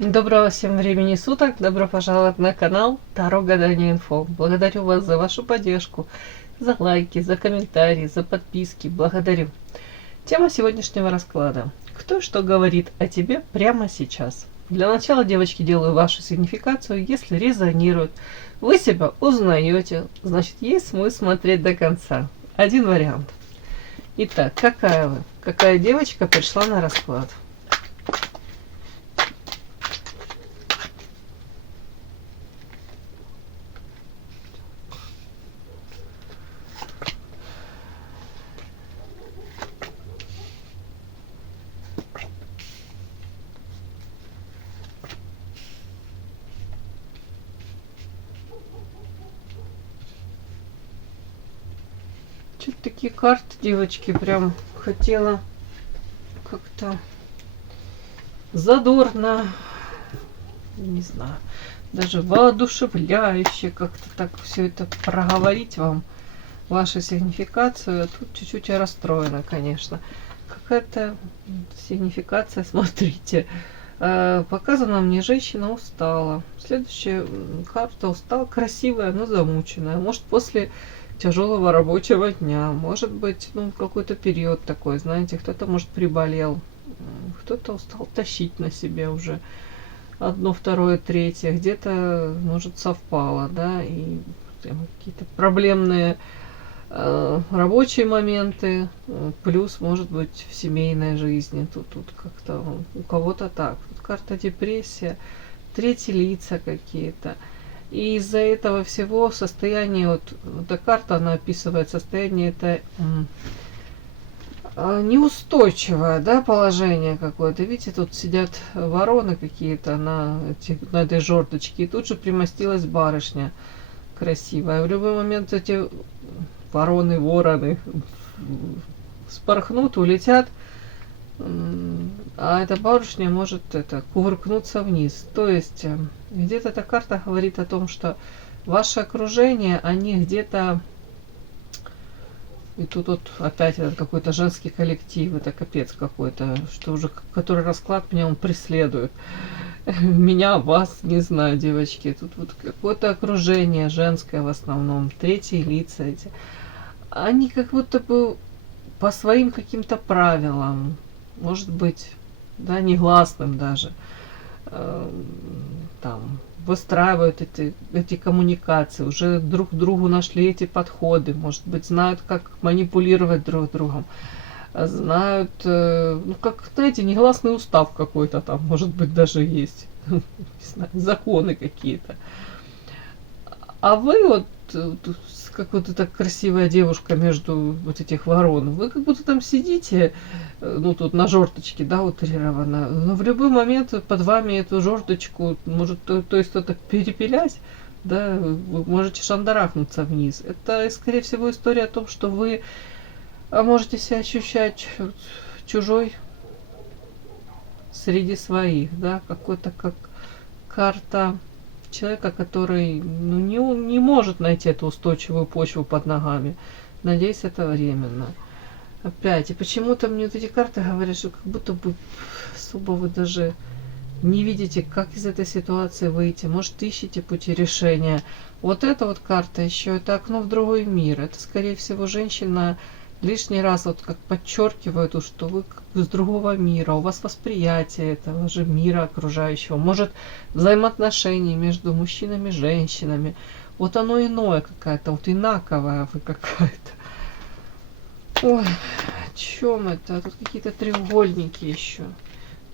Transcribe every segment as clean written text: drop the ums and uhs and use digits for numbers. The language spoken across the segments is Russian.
Доброго всем времени суток, добро пожаловать на канал Таро Гадание Инфо. Благодарю вас за вашу поддержку, за лайки, за комментарии, за подписки. Благодарю. Тема сегодняшнего расклада. Кто что говорит о тебе прямо сейчас? Для начала, девочки, делаю вашу сигнификацию. Если резонирует, вы себя узнаете, значит есть смысл смотреть до конца. Один вариант. Итак, какая вы? Какая девочка пришла на расклад? Что-то такие карты, девочки, прям хотела как-то задорно, не знаю, даже воодушевляюще как-то так все это проговорить вам, вашу сигнификацию. А тут чуть-чуть я расстроена, конечно. Какая-то сигнификация, смотрите. Показана мне женщина устала. Следующая карта устала, красивая, но замученная. Может, после тяжелого рабочего дня, может быть, ну, какой-то период такой, знаете, кто-то, может, приболел, кто-то устал тащить на себе уже одно, второе, третье, где-то, может, совпало, да, и какие-то проблемные рабочие моменты, плюс, может быть, в семейной жизни. Тут как-то у кого-то так. Тут карта депрессия, третьи лица какие-то. И из-за этого всего состояние, вот эта карта, она описывает состояние, это неустойчивое, да, положение какое-то. Видите, тут сидят вороны какие-то на этой жердочке, и тут же примостилась барышня красивая. В любой момент эти вороны, вороны спорхнут, улетят, а эта барышня может кувыркнуться вниз. То есть где-то эта карта говорит о том, что ваше окружение, они где-то... И тут вот опять этот какой-то женский коллектив, это капец какой-то, что уже который расклад меня он преследует. Меня, вас, не знаю, девочки. Тут вот какое-то окружение женское в основном, третьи лица эти. Они как будто бы по своим каким-то правилам, может быть, да, негласным даже, там, выстраивают эти коммуникации, уже друг другу нашли эти подходы, может быть, знают, как манипулировать друг другом, знают, ну, как, знаете, негласный устав какой-то там, может быть, даже есть, не знаю, законы какие-то. А вы вот, как вот эта красивая девушка между вот этих ворон, вы как будто там сидите, ну тут на жорточке, да, утрированно, но в любой момент под вами эту жорточку может то есть кто-то перепилять, да, вы можете шандарахнуться вниз. Это, скорее всего, история о том, что вы можете себя ощущать чужой среди своих, да, какой-то как карта человека, который ну, не может найти эту устойчивую почву под ногами. Надеюсь, это временно. Опять. И почему-то мне вот эти карты говорят, что как будто бы особо вы даже не видите, как из этой ситуации выйти. Может, ищете пути решения. Вот эта вот карта еще, это окно в другой мир. Это, скорее всего, женщина лишний раз вот как подчеркивает, что вы как бы с другого мира, у вас восприятие этого же мира окружающего, может взаимоотношения между мужчинами и женщинами. Вот оно иное какая-то, вот инаковая вы какая-то. Ой, о чем это? Тут какие-то треугольники еще.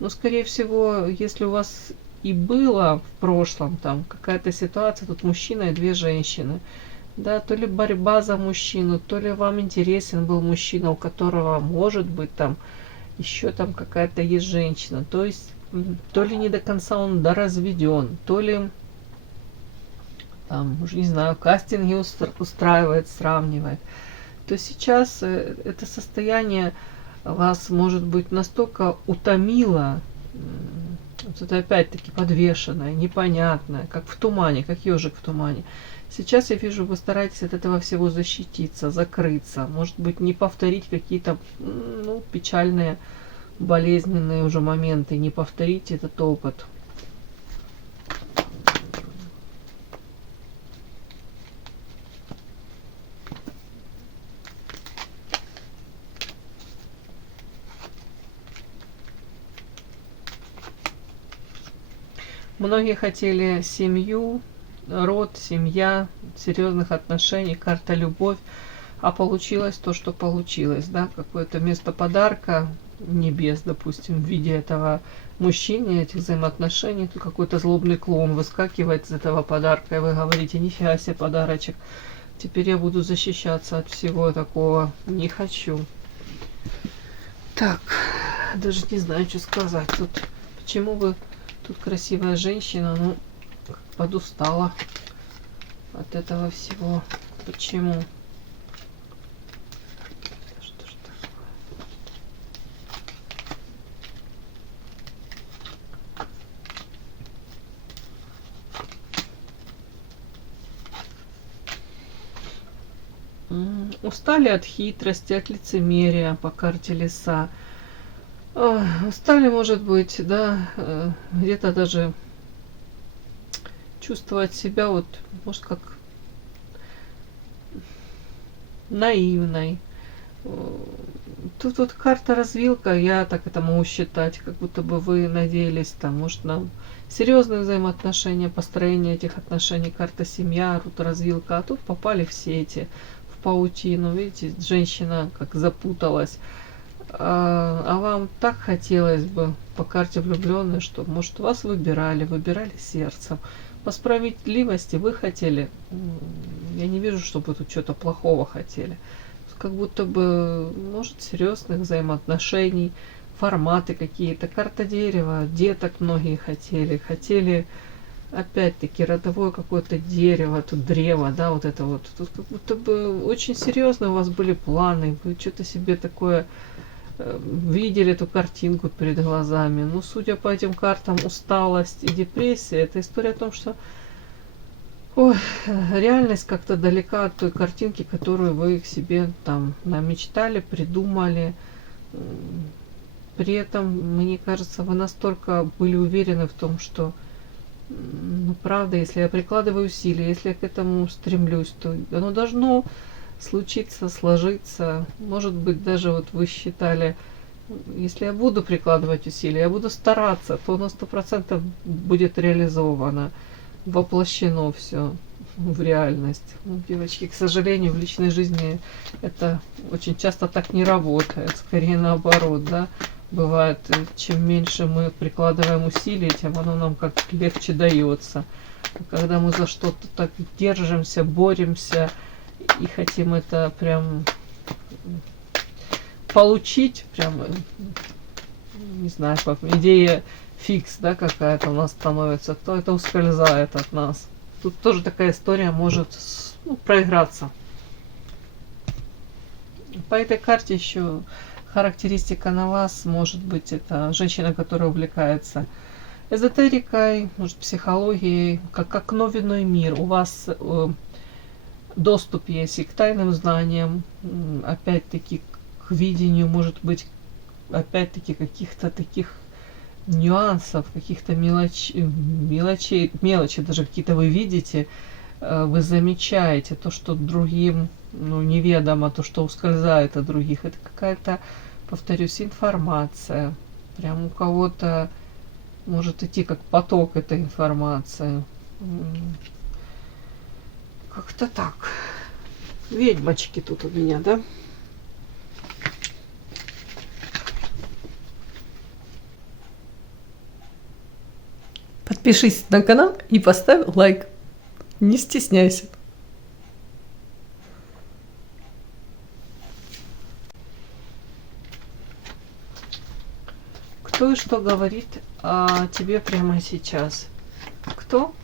Но, скорее всего, если у вас и было в прошлом там какая-то ситуация, тут мужчина и две женщины, да, то ли борьба за мужчину, то ли вам интересен был мужчина, у которого может быть там еще там какая-то есть женщина, то есть то ли не до конца он доразведен, то ли там, уже не знаю, кастинги устраивает, сравнивает, то сейчас это состояние вас, может быть, настолько утомило, вот это опять-таки подвешенное, непонятное, как в тумане, как ежик в тумане. Сейчас я вижу, вы стараетесь от этого всего защититься, закрыться, может быть, не повторить какие-то ну, печальные, болезненные уже моменты, не повторить этот опыт. Многие хотели семью, род, семья, серьезных отношений, карта любовь, а получилось то, что получилось, да, какое-то место подарка небес, допустим, в виде этого мужчины, этих взаимоотношений, тут какой-то злобный клоун выскакивает из этого подарка, и вы говорите: нифига себе подарочек, теперь я буду защищаться от всего такого, не хочу. Так, даже не знаю, что сказать. Тут почему вы... Тут красивая женщина, ну, подустала от этого всего. Почему? Что ж такое? Устали от хитрости, от лицемерия по карте леса. Устали, может быть, да, где-то даже чувствовать себя, вот, может, как наивной. Тут вот карта развилка, я так это могу считать, как будто бы вы надеялись там, может, на серьезные взаимоотношения, построение этих отношений, карта семья, тут развилка, а тут попали все эти в паутину, видите, женщина как запуталась. А вам так хотелось бы по карте влюбленной, что, может, вас выбирали сердцем. По справедливости вы хотели. Я не вижу, чтобы вы тут что-то плохого хотели. Как будто бы, может, серьезных взаимоотношений, форматы какие-то. Карта дерева, деток многие хотели. Хотели, опять-таки, родовое какое-то дерево, тут древо, да, вот это вот. Тут как будто бы очень серьезные у вас были планы. Вы что-то себе такое... видели эту картинку перед глазами. Но судя по этим картам, усталость и депрессия, это история о том, что реальность как-то далека от той картинки, которую вы к себе там намечтали, придумали. При этом, мне кажется, вы настолько были уверены в том, что, ну, правда, если я прикладываю усилия, если я к этому стремлюсь, то оно должно случиться, сложиться. Может быть, даже вот вы считали, если я буду прикладывать усилия, я буду стараться, то на 100% будет реализовано, воплощено все в реальность. Ну, девочки, к сожалению, в личной жизни это очень часто так не работает, скорее наоборот, да. Бывает, чем меньше мы прикладываем усилий, тем оно нам как легче дается. Когда мы за что-то так держимся, боремся, и хотим это прям получить, прям, не знаю, как идея фикс, да, какая-то у нас становится, то это ускользает от нас. Тут тоже такая история может, ну, проиграться. По этой карте еще характеристика на вас может быть, это женщина, которая увлекается эзотерикой, может, психологией, как окно в иной мир. У вас доступ есть и к тайным знаниям, опять-таки к видению, может быть, опять-таки каких-то таких нюансов, каких-то мелочей, даже какие-то вы видите, вы замечаете то, что другим, ну, неведомо, то, что ускользает от других. Это какая-то, повторюсь, информация. Прям у кого-то может идти как поток этой информации. Как-то так. Ведьмочки тут у меня, да? Подпишись на канал и поставь лайк. Не стесняйся. Кто и что говорит о тебе прямо сейчас? Кто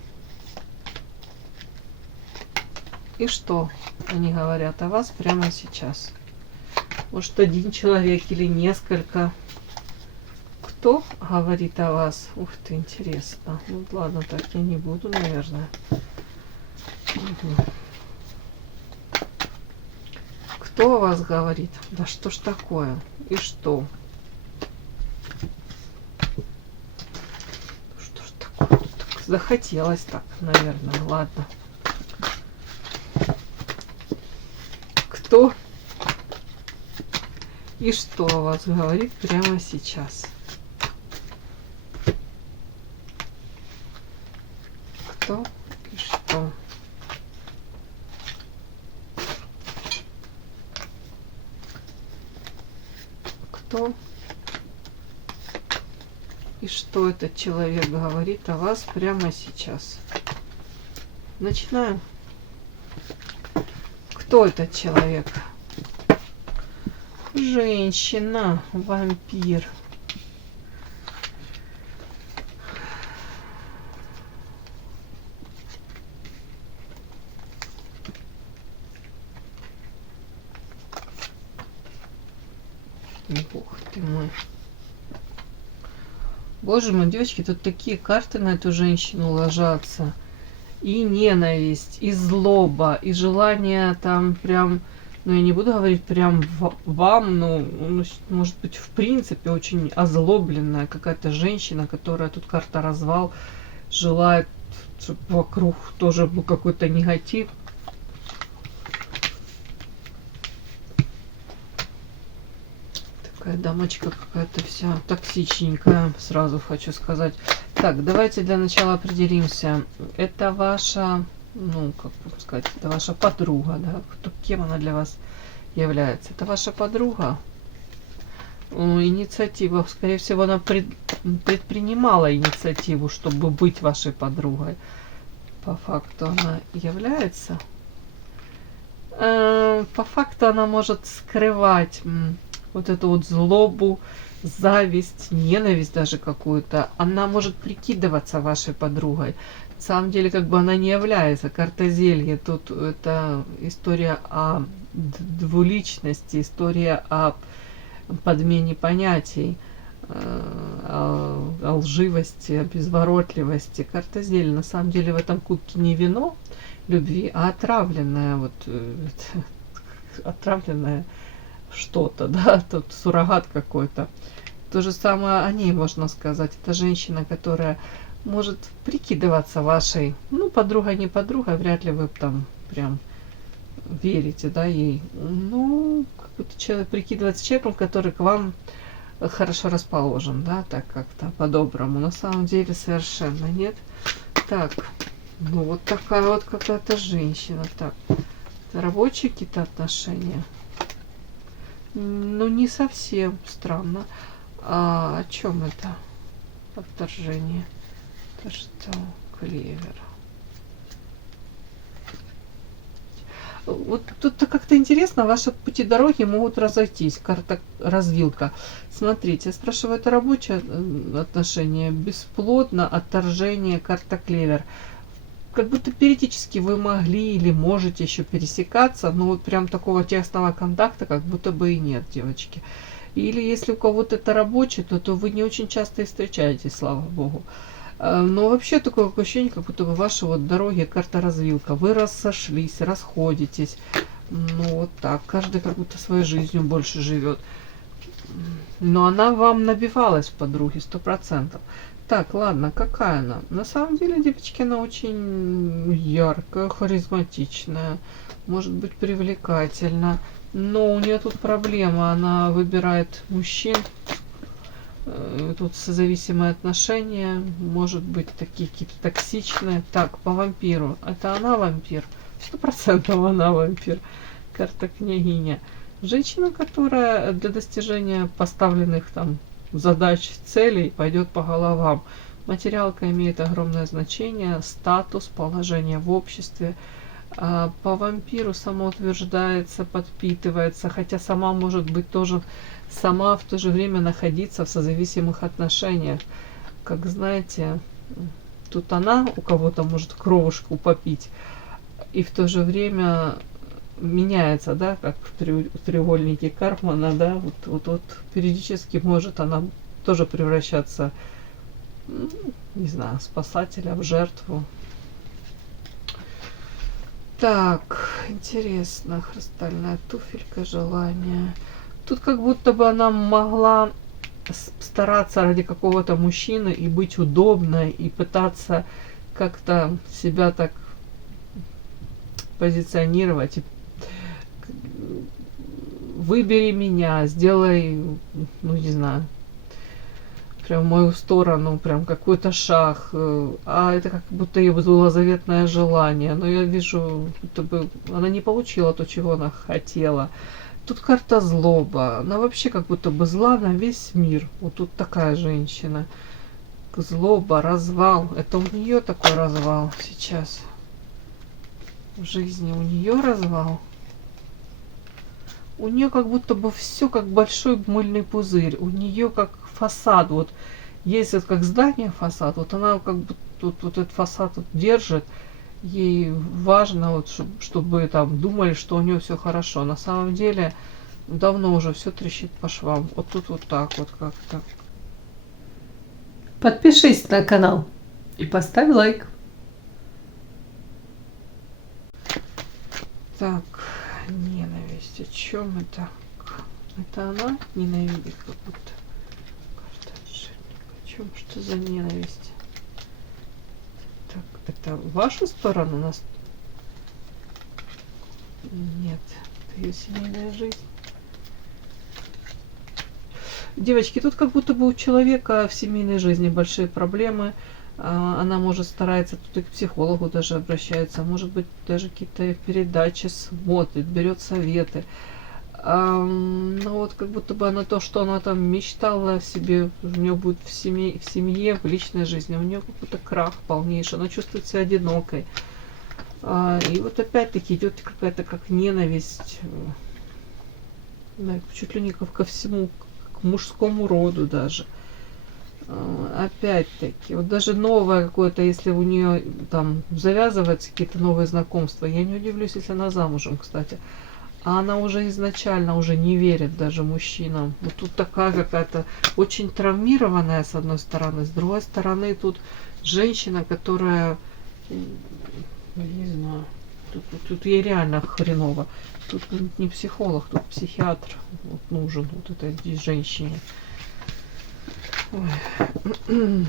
и что они говорят о вас прямо сейчас? Может, один человек или несколько? Кто говорит о вас? Ух ты, интересно. Ну ладно, так я не буду, наверное. Угу. Кто о вас говорит? Да что ж такое? И что? Что ж такое? Так захотелось так, наверное. Ладно. Кто и что о вас говорит прямо сейчас? Кто и что? Кто и что этот человек говорит о вас прямо сейчас? Начинаем. Кто этот человек? Женщина, вампир. Бог ты мой. Боже мой, девочки, тут такие карты на эту женщину ложатся. И ненависть, и злоба, и желание там прям, ну я не буду говорить прям вам, но может быть в принципе очень озлобленная какая-то женщина, которая тут карта развал, желает, чтобы вокруг тоже был какой-то негатив. Такая дамочка какая-то вся токсичненькая, сразу хочу сказать. Так, давайте для начала определимся. Это ваша, ну, как сказать, это ваша подруга, да? Кем она для вас является? Это ваша подруга? Инициатива, скорее всего, она предпринимала инициативу, чтобы быть вашей подругой. По факту она является. По факту она может скрывать вот эту вот злобу, зависть, ненависть даже какую-то. Она может прикидываться вашей подругой. На самом деле, как бы она не является. Карта зелья. Тут это история о двуличности, история о подмене понятий, о лживости, о безворотливости. Карта зелья. На самом деле в этом кубке не вино любви, а отравленное. Вот отравленное что-то, да, тут суррогат какой-то. То же самое о ней можно сказать. Это женщина, которая может прикидываться вашей, ну, подруга, не подруга, вряд ли вы там прям верите, да, ей. Ну, какой-то человек прикидывается человеком, который к вам хорошо расположен, да, так как-то по-доброму. На самом деле совершенно нет. Так, ну вот такая вот какая-то женщина. Так, это рабочие какие-то отношения. Ну, не совсем странно. А о чем это? Отторжение. Это что? Клевер. Вот тут-то как-то интересно, ваши пути дороги могут разойтись. Карта развилка. Смотрите, я спрашиваю, это рабочее отношение, бесплодно, отторжение, карта клевер. Как будто периодически вы могли или можете еще пересекаться, но вот прям такого тесного контакта как будто бы и нет, девочки. Или если у кого-то это рабочий, то вы не очень часто и встречаетесь, слава богу. Но вообще такое ощущение, как будто бы ваши вот дороги, карта развилка. Вы рассошлись, расходитесь. Ну вот так, каждый как будто своей жизнью больше живет. Но она вам набивалась, подруги, 100%. Так, ладно, какая она? На самом деле, девочки, она очень яркая, харизматичная, может быть привлекательна. Но у нее тут проблема, она выбирает мужчин. Тут созависимые отношения, может быть, такие какие-то токсичные. Так, по вампиру. Это она вампир? 100% она вампир. Карта княгиня. Женщина, которая для достижения поставленных там задач, целей пойдет по головам. Материалка имеет огромное значение, статус, положение в обществе. По вампиру самоутверждается, подпитывается, хотя сама может быть тоже сама в то же время находиться в созависимых отношениях. Как знаете, тут она у кого-то может кровушку попить, и в то же время меняется, да, как в треугольнике Карпмана, да, вот периодически может она тоже превращаться, не знаю, спасателя в жертву. Так, интересно, хрустальная туфелька, желание. Тут как будто бы она могла стараться ради какого-то мужчины и быть удобной, и пытаться как-то себя так позиционировать. Выбери меня, сделай, ну не знаю, прям в мою сторону, прям какой-то шаг, а это как будто ее было заветное желание, но я вижу, будто бы она не получила то, чего она хотела. Тут карта злоба, она вообще как будто бы зла на весь мир, вот тут такая женщина. Злоба, развал, это у нее такой развал сейчас. В жизни у нее развал. У нее как будто бы все как большой мыльный пузырь. У нее как фасад. Вот есть вот как здание фасад. Вот она как бы вот этот фасад вот держит. Ей важно, вот, чтобы там думали, что у нее все хорошо. На самом деле давно уже все трещит по швам. Вот тут вот так вот как-то. Подпишись на канал и поставь лайк. Так, ненависть. О чем это? Это она ненавидит как будто. Карта отшельника. О чем? Что за ненависть? Так, это в вашу сторону нас? Нет, это ее семейная жизнь. Девочки, тут как будто бы у человека в семейной жизни большие проблемы. Она может старается, тут и к психологу даже обращается, может быть, даже какие-то передачи смотрит, берет советы. Ну вот как будто бы она то, что она там мечтала себе, у нее будет в семье, в личной жизни, у нее какой-то крах полнейший, она чувствует себя одинокой. И вот опять-таки идет какая-то как ненависть, чуть ли не ко всему, к мужскому роду даже. Опять-таки, вот даже новое какое-то, если у нее там завязываются какие-то новые знакомства, я не удивлюсь, если она замужем, кстати. А она уже изначально уже не верит даже мужчинам. Вот тут такая какая-то очень травмированная с одной стороны, с другой стороны тут женщина, которая, не знаю, тут ей реально хреново. Тут не психолог, тут психиатр вот нужен вот этой женщине. Ой.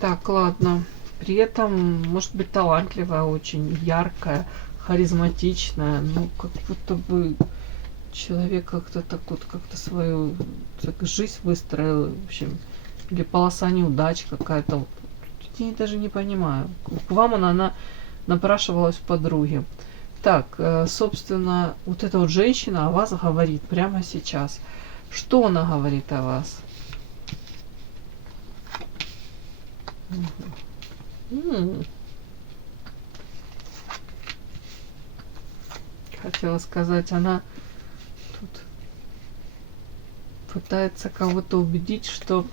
Так, ладно. При этом, может быть, талантливая, очень яркая, харизматичная, ну, как будто бы человек как-то так вот, как-то свою так, жизнь выстроил, в общем, или полоса неудач какая-то. Вот. Я даже не понимаю. К вам она напрашивалась в подруге. Так, собственно, вот эта вот женщина о вас говорит прямо сейчас. Что она говорит о вас? Хотела сказать, она тут пытается кого-то убедить, что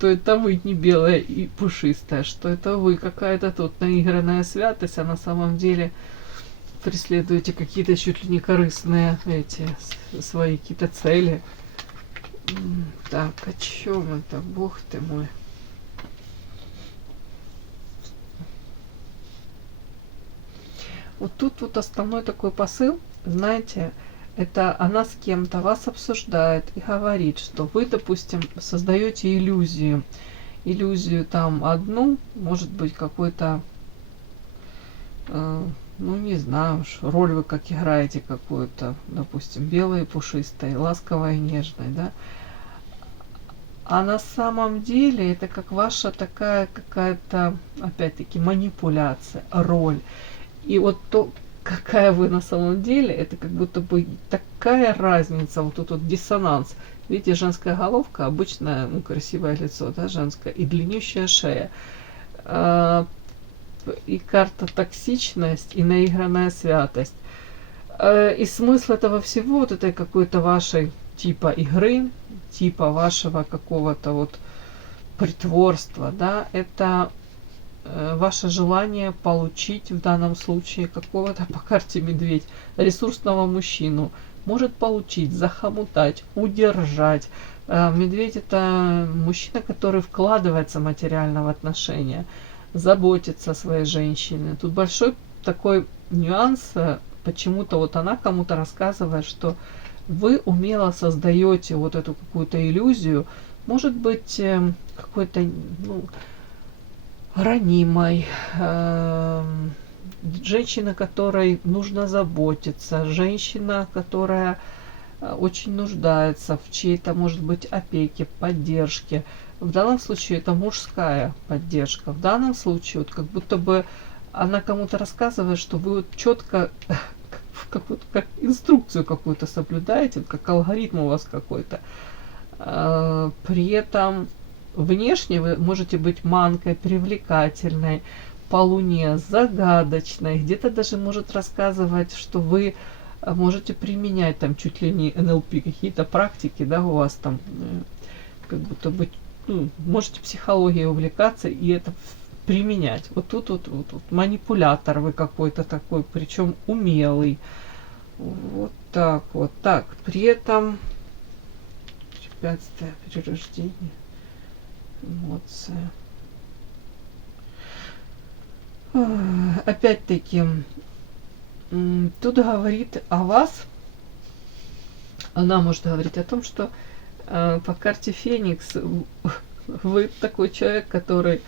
это вы не белая и пушистая, что это вы какая-то тут наигранная святость, а на самом деле преследуете какие-то чуть ли не корыстные эти свои какие-то цели. Так, о чем это, бог ты мой? Вот тут вот основной такой посыл, знаете, это она с кем-то вас обсуждает и говорит, что вы, допустим, создаете иллюзию там одну, может быть, какой-то, ну не знаю уж, роль вы как играете какую-то, допустим, белой, пушистой, ласковой, нежной, да, а на самом деле это как ваша такая какая-то, опять-таки, манипуляция, роль. И вот то, какая вы на самом деле, это как будто бы такая разница, вот тут вот диссонанс. Видите, женская головка, обычное, ну, красивое лицо, да, женское, и длиннющая шея. И карта токсичность, и наигранная святость. И смысл этого всего, вот этой какой-то вашей типа игры, типа вашего какого-то вот притворства, да, это ваше желание получить в данном случае какого-то по карте медведь ресурсного мужчину. Может получить, захомутать, удержать. Медведь это мужчина, который вкладывается материально в отношения, заботится о своей женщине. Тут большой такой нюанс. Почему-то вот она кому-то рассказывает, что вы умело создаете вот эту какую-то иллюзию, может быть, какой-то, ну, ранимой, женщина, которой нужно заботиться, женщина, которая очень нуждается в чьей-то, может быть, опеке, поддержке. В данном случае это мужская поддержка. В данном случае вот как будто бы она кому-то рассказывает, что вы вот четко как инструкцию какую-то соблюдаете, вот как алгоритм у вас какой-то. При этом внешне вы можете быть манкой, привлекательной, по луне загадочной, где-то даже может рассказывать, что вы можете применять там чуть ли не НЛП, какие-то практики, да, у вас там как будто бы, ну, можете психологией увлекаться и это применять. Вот тут вот манипулятор вы какой-то такой, причем умелый. Вот так вот. Так, при этом препятствие, перерождение, эмоция. Опять-таки, тут говорит о вас, она может говорить о том, что по карте Феникс вы такой человек, который,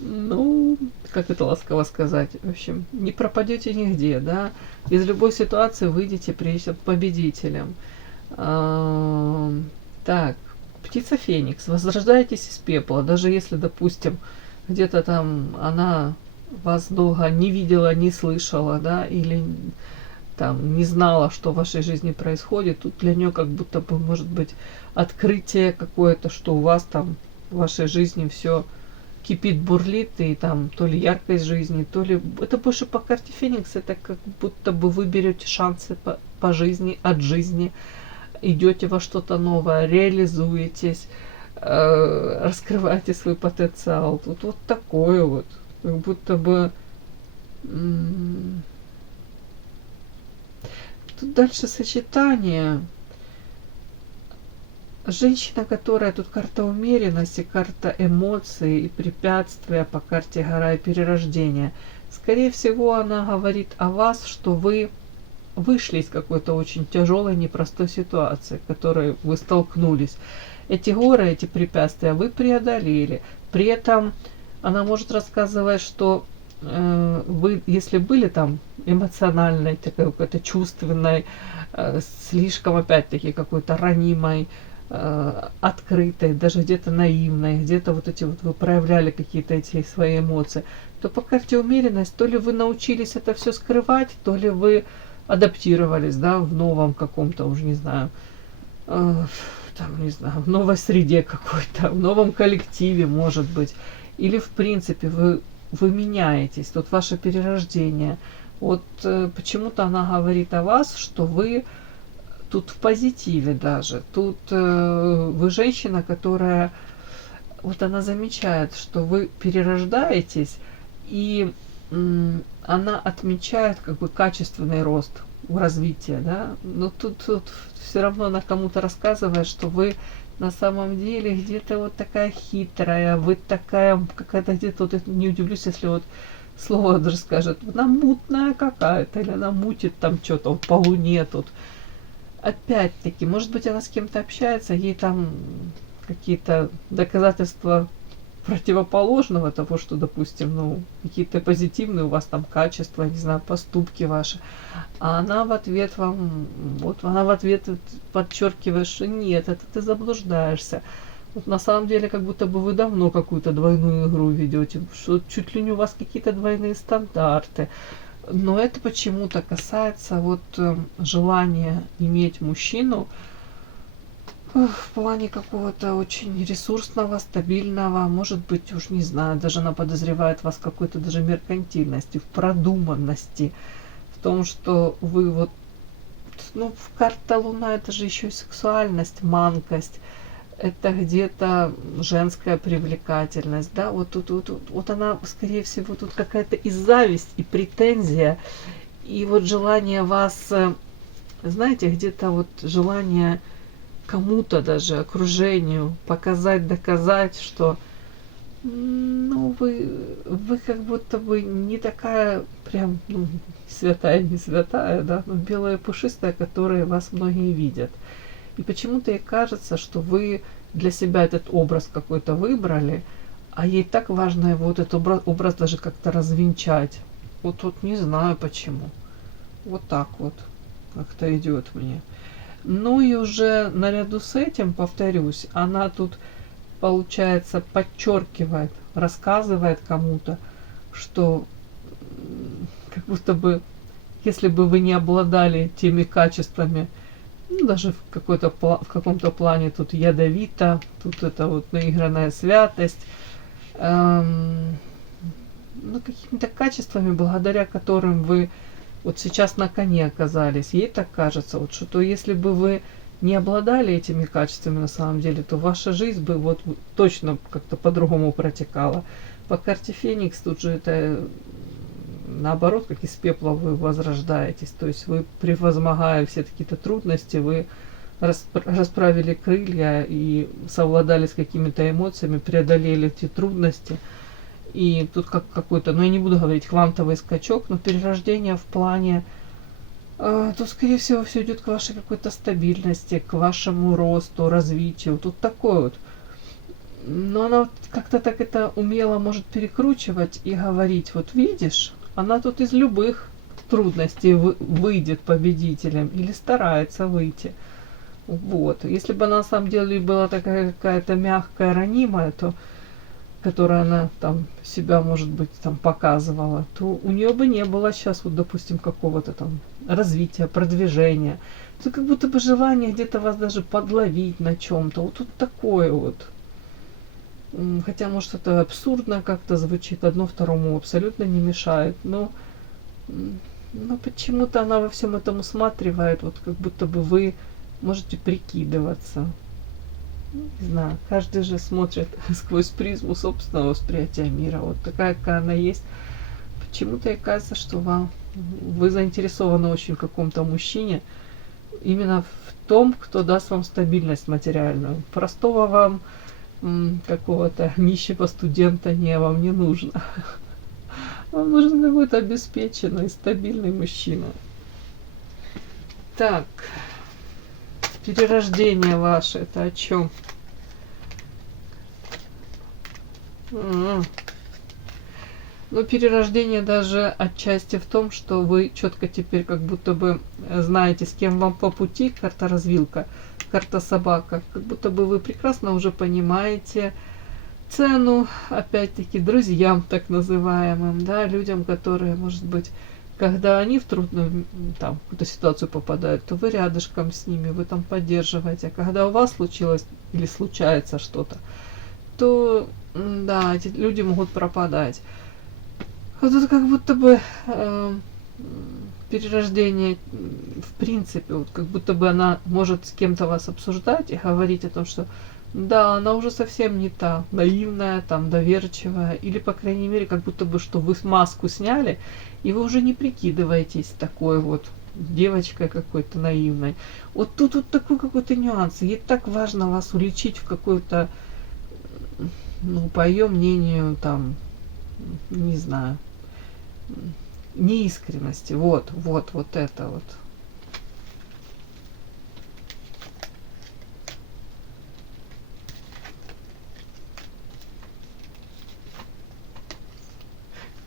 ну, как это ласково сказать, в общем, не пропадете нигде, да, из любой ситуации выйдете победителем. Так, птица Феникс, возрождаетесь из пепла, даже если, допустим, где-то там она вас долго не видела, не слышала, да, или там не знала, что в вашей жизни происходит, тут для нее как будто бы может быть открытие какое-то, что у вас там в вашей жизни все кипит, бурлит, и там то ли яркость жизни, то ли... Это больше по карте Феникс, это как будто бы вы берете шансы по жизни, от жизни, идете во что-то новое, реализуетесь, раскрываете свой потенциал. Тут вот такое вот. Как будто бы тут дальше сочетание. Женщина, которая тут карта умеренности, карта эмоций и препятствия по карте гора и перерождения. Скорее всего, она говорит о вас, что вы вышли из какой-то очень тяжелой, непростой ситуации, в которой вы столкнулись. Эти горы, эти препятствия вы преодолели. При этом она может рассказывать, что вы, если были там эмоциональной, такой какой-то чувственной, слишком опять-таки какой-то ранимой, открытой, даже где-то наивной, где-то вот эти вот вы проявляли какие-то эти свои эмоции, то по карте умеренность, то ли вы научились это все скрывать, то ли вы адаптировались, да, в новом каком-то, уже не знаю, там, не знаю, в новой среде какой-то, в новом коллективе, может быть. Или, в принципе, вы меняетесь, тут ваше перерождение. Вот почему-то она говорит о вас, что вы тут в позитиве даже. Тут вы женщина, которая, вот она замечает, что вы перерождаетесь, и она отмечает как бы качественный рост, развитие, да. Но тут все равно она кому-то рассказывает, что вы на самом деле где-то вот такая хитрая, вы такая какая-то где-то, вот не удивлюсь, если вот слово даже скажет, она мутная какая-то, или она мутит там что-то вот по луне тут. Опять-таки, может быть, она с кем-то общается, ей там какие-то доказательства противоположного того, что, допустим, ну, какие-то позитивные у вас там качества, не знаю, поступки ваши, а она в ответ вам, вот она в ответ подчеркивает, что нет, это ты заблуждаешься. Вот на самом деле, как будто бы вы давно какую-то двойную игру ведете, что чуть ли не у вас какие-то двойные стандарты. Но это почему-то касается вот желания иметь мужчину в плане какого-то очень ресурсного, стабильного, может быть, уж не знаю, даже она подозревает вас в какой-то даже меркантильности, в продуманности, в том, что вы вот, ну, карта Луна, это же еще и сексуальность, манкость, это где-то женская привлекательность, да, вот тут вот она, скорее всего, тут какая-то и зависть, и претензия, и вот желание вас, знаете, где-то вот желание кому-то даже, окружению, показать, доказать, что, ну, вы как будто бы не такая прям, ну, святая, не святая, да, но белая пушистая, которые вас многие видят. И почему-то ей кажется, что вы для себя этот образ какой-то выбрали, а ей так важно его, вот этот образ даже как-то развенчать. Вот не знаю почему. Вот так вот как-то идет мне. Ну и уже наряду с этим, повторюсь, она тут, получается, подчеркивает, рассказывает кому-то, что как будто бы, если бы вы не обладали теми качествами, ну, даже в каком-то плане тут ядовито, тут это вот наигранная святость, ну, какими-то качествами, благодаря которым вы вот сейчас на коне оказались. Ей так кажется, вот, что если бы вы не обладали этими качествами на самом деле, то ваша жизнь бы вот точно как-то по-другому протекала. По карте Феникс тут же это наоборот, как из пепла вы возрождаетесь. То есть вы, превозмогая все какие-то трудности, вы расправили крылья и совладали с какими-то эмоциями, преодолели эти трудности. И тут как какой-то, ну я не буду говорить квантовый скачок, но перерождение в плане, то скорее всего все идет к вашей какой-то стабильности, к вашему росту, развитию. Тут такое вот. Но она вот как-то так это умело может перекручивать и говорить, вот видишь, она тут из любых трудностей выйдет победителем или старается выйти. Вот. Если бы она на самом деле была такая какая-то мягкая, ранимая, то которая она там себя, может быть, там показывала, то у нее бы не было сейчас, вот, допустим, какого-то там развития, продвижения. Это как будто бы желание где-то вас даже подловить на чем-то. Вот тут такое вот. Хотя, может, это абсурдно как-то звучит, одно второму абсолютно не мешает, но почему-то она во всем этом усматривает, вот как будто бы вы можете прикидываться. Не знаю, каждый же смотрит сквозь призму собственного восприятия мира. Вот такая, какая она есть. Почему-то ей кажется, что вы заинтересованы очень в каком-то мужчине. Именно в том, кто даст вам стабильность материальную. Простого вам какого-то нищего студента вам не нужно. Вам нужен какой-то обеспеченный, стабильный мужчина. Так. Перерождение ваше, это о чем? Ну, перерождение даже отчасти в том, что вы четко теперь как будто бы знаете, с кем вам по пути, карта развилка, карта собака, как будто бы вы прекрасно уже понимаете цену, опять-таки, друзьям так называемым, да, людям, которые, может быть, когда они в трудную там какую-то ситуацию попадают, то вы рядышком с ними, вы там поддерживаете. А когда у вас случилось или случается что-то, то да, эти люди могут пропадать. Вот тут как будто бы перерождение, в принципе, вот как будто бы она может с кем-то вас обсуждать и говорить о том, что да, она уже совсем не та, наивная, там, доверчивая, или, по крайней мере, как будто бы, что вы маску сняли, и вы уже не прикидываетесь такой вот девочкой какой-то наивной. Вот тут вот такой какой-то нюанс. Ей так важно вас уличить в какой-то, ну, по ее мнению, там, не знаю, неискренности. Вот это вот.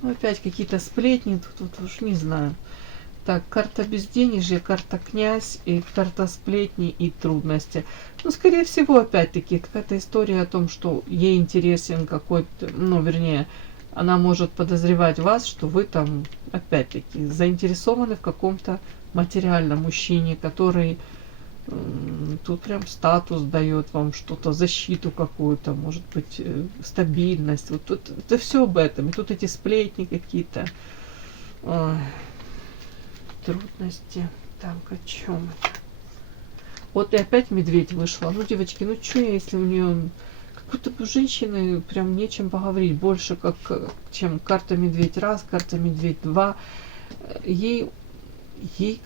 Ну, опять какие-то сплетни, тут уж не знаю. Так, карта безденежья, карта князь, и карта сплетни и трудности. Ну, скорее всего, опять-таки, какая-то история о том, что ей интересен какой-то, ну, вернее, она может подозревать вас, что вы там, опять-таки, заинтересованы в каком-то материальном мужчине, который тут прям статус дает вам что-то, защиту какую-то, может быть, стабильность. Вот тут это все об этом. И тут эти сплетни какие-то, трудности. Так, о чем это? Вот и опять медведь вышла. Ну, девочки, ну что, если у нее как будто бы женщины прям нечем поговорить больше, как чем карта медведь раз, карта медведь два. Ей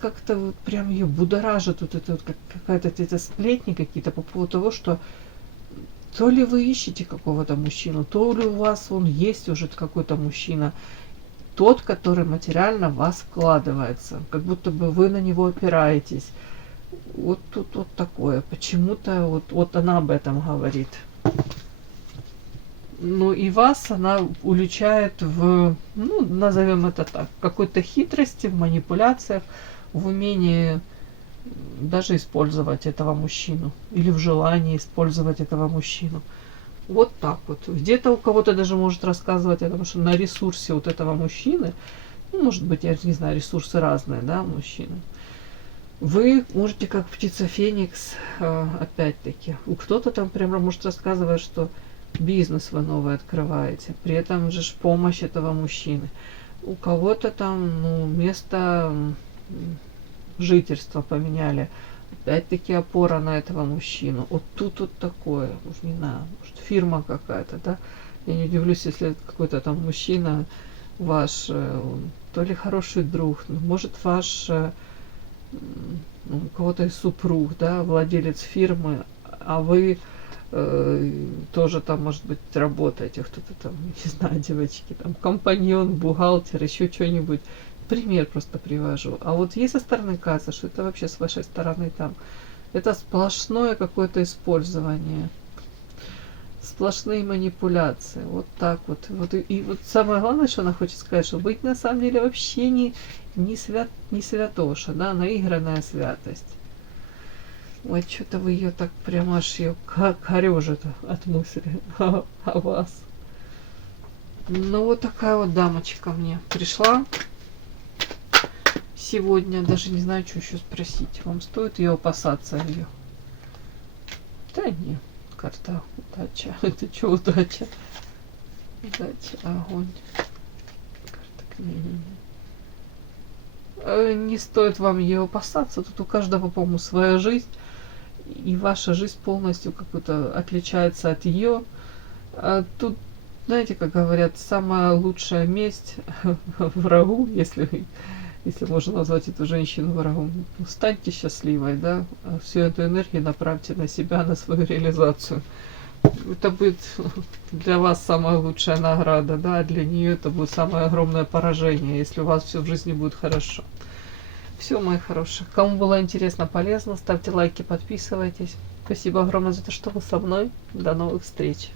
как-то вот прям ее будоражит вот это вот какая-то сплетни какие-то по поводу того, что то ли вы ищете какого-то мужчину, то ли у вас он есть уже какой-то мужчина, тот, который материально в вас вкладывается, как будто бы вы на него опираетесь. Вот тут вот такое. Почему-то вот она об этом говорит. Ну и вас она уличает в, ну, назовем это так, какой-то хитрости, в манипуляциях, в умении даже использовать этого мужчину. Или в желании использовать этого мужчину. Вот так вот. Где-то у кого-то даже может рассказывать о том, что на ресурсе вот этого мужчины, ну, может быть, я не знаю, ресурсы разные, да, мужчины. Вы можете как птица Феникс, опять-таки, у кто-то там прямо может рассказывать, что бизнес вы новый открываете, при этом же помощь этого мужчины. У кого-то там, ну, место жительства поменяли, опять-таки опора на этого мужчину. Вот тут вот такое, уж не знаю, может фирма какая-то, да. Я не удивлюсь, если какой-то там мужчина ваш, то ли хороший друг, может ваш, ну, у кого-то из супруг, да, владелец фирмы, а вы тоже там, может быть, работаете, кто-то там, не знаю, девочки, там, компаньон, бухгалтер, еще что-нибудь. Пример просто привожу. А вот есть со стороны кажется, что это вообще с вашей стороны там, это сплошное какое-то использование, сплошные манипуляции. Вот так вот. И вот самое главное, что она хочет сказать, что быть на самом деле вообще не святоша, да, наигранная святость. Ой, что-то вы ее так прямо аж ее корежит от мысли о вас. Ну, вот такая вот дамочка мне пришла сегодня. Даже не знаю, что еще спросить. Вам стоит ее опасаться ее? Да нет, карта удача. Это что удача? Удача, огонь. Карта книги. Не стоит вам ее опасаться. Тут у каждого, по-моему, своя жизнь. И ваша жизнь полностью как-то отличается от ее. Тут, знаете, как говорят, самая лучшая месть врагу, если можно назвать эту женщину врагом. Станьте счастливой, да, всю эту энергию направьте на себя, на свою реализацию. Это будет для вас самая лучшая награда, да, а для нее это будет самое огромное поражение, если у вас все в жизни будет хорошо. Все, мои хорошие. Кому было интересно, полезно, ставьте лайки, подписывайтесь. Спасибо огромное за то, что вы со мной. До новых встреч.